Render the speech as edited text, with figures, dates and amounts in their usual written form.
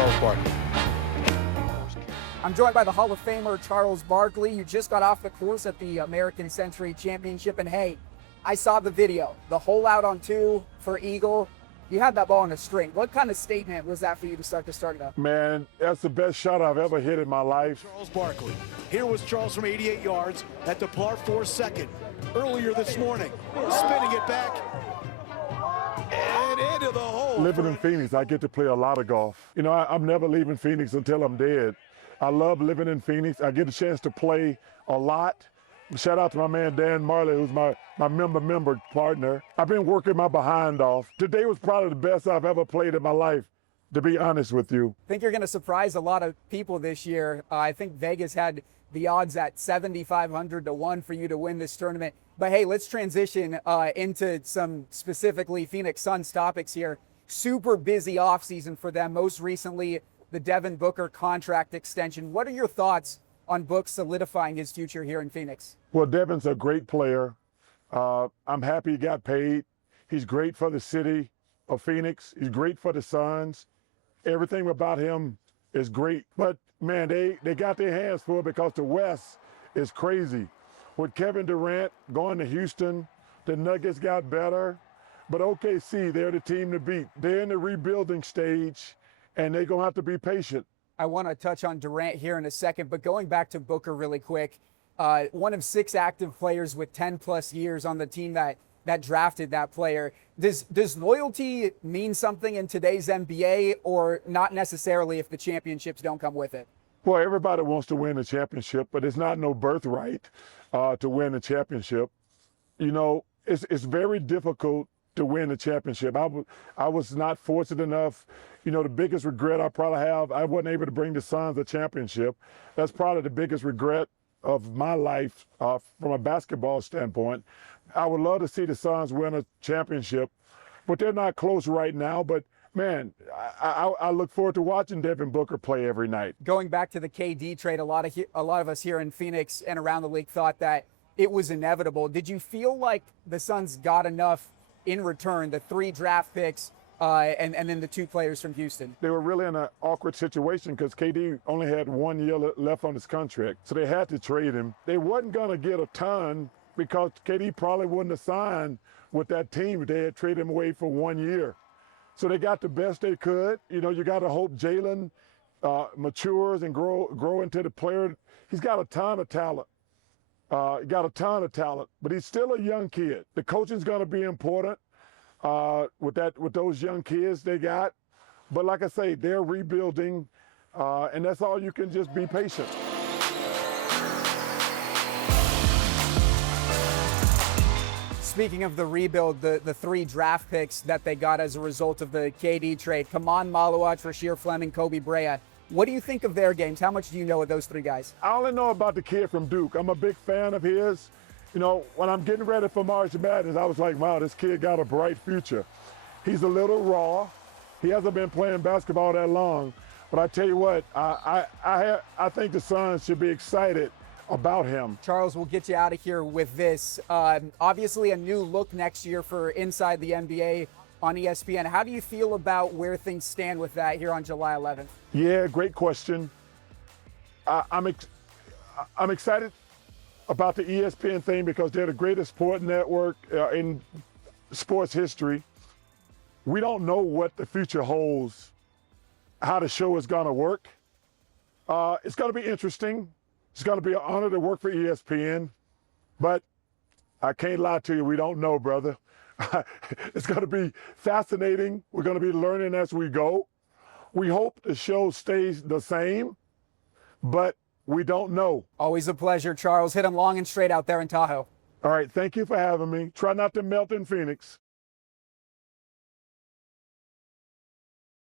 Charles Barkley. I'm joined by the Hall of Famer Charles Barkley. You just got off the course at the American Century Championship, and hey, I saw the video. The hole out on 2 for Eagle. You had that ball on a string. What kind of statement was that for you to start it up? Man, that's the best shot I've ever hit in my life. Charles Barkley. Here was Charles from 88 yards at the par 4 second earlier this morning. Spinning it back and into the hole. Living in Phoenix, I get to play a lot of golf. You know, I'm never leaving Phoenix until I'm dead. I love living in Phoenix. I get a chance to play a lot. Shout out to my man Dan Marley, who's my member partner. I've been working my behind off. Today was probably the best I've ever played in my life, to be honest with you. I think you're going to surprise a lot of people this year. I think Vegas had the odds at 7,500 to 1 for you to win this tournament. But hey, let's transition into some specifically Phoenix Suns topics here. Super busy offseason for them. Most recently, the Devin Booker contract extension. What are your thoughts on Book solidifying his future here in Phoenix? Well, Devin's a great player. I'm happy he got paid. He's great for the city of Phoenix. He's great for the Suns. Everything about him is great. But, man, they got their hands full because the West is crazy. With Kevin Durant going to Houston, the Nuggets got better. But OKC, they're the team to beat. They're in the rebuilding stage, and they're going to have to be patient. I want to touch on Durant here in a second, but going back to Booker really quick, one of 6 active players with 10-plus years on the team that drafted that player. Does loyalty mean something in today's NBA, or not necessarily if the championships don't come with it? Well, everybody wants to win a championship, but it's not no birthright to win a championship. You know, it's very difficult to win a championship. I was not fortunate enough. You know, the biggest regret I probably have, I wasn't able to bring the Suns a championship. That's probably the biggest regret of my life from a basketball standpoint. I would love to see the Suns win a championship, but they're not close right now. But, man, I look forward to watching Devin Booker play every night. Going back to the KD trade, a lot of us here in Phoenix and around the league thought that it was inevitable. Did you feel like the Suns got enough in return, the 3 draft picks, and then the 2 players from Houston? They were really in an awkward situation because KD only had 1 year left on his contract, so they had to trade him. They wasn't going to get a ton because KD probably wouldn't have signed with that team if they had traded him away for 1 year. So they got the best they could. You know, you got to hope Jalen matures and grow into the player. He's got a ton of talent. But he's still a young kid. The coaching's going to be important with those young kids they got. But like I say, they're rebuilding, and that's all you can just be patient. Speaking of the rebuild, the 3 draft picks that they got as a result of the KD trade, Kaman Maluach, Rasheer Fleming, Kobe Brea. What do you think of their games? How much do you know of those 3 guys? I only know about the kid from Duke. I'm a big fan of his. You know, when I'm getting ready for March Madness, I was like, wow, this kid got a bright future. He's a little raw. He hasn't been playing basketball that long. But I tell you what, I think the Suns should be excited about him. Charles, we'll get you out of here with this. Obviously, a new look next year for Inside the NBA on ESPN. How do you feel about where things stand with that here on July 11th? Yeah, great question. I'm excited about the ESPN thing because they're the greatest sport network in sports history. We don't know what the future holds, how the show is going to work. It's going to be interesting. It's going to be an honor to work for ESPN, but I can't lie to you, we don't know, brother. It's going to be fascinating. We're going to be learning as we go. We hope the show stays the same, but we don't know. Always a pleasure, Charles. Hit them long and straight out there in Tahoe. All right, thank you for having me. Try not to melt in Phoenix.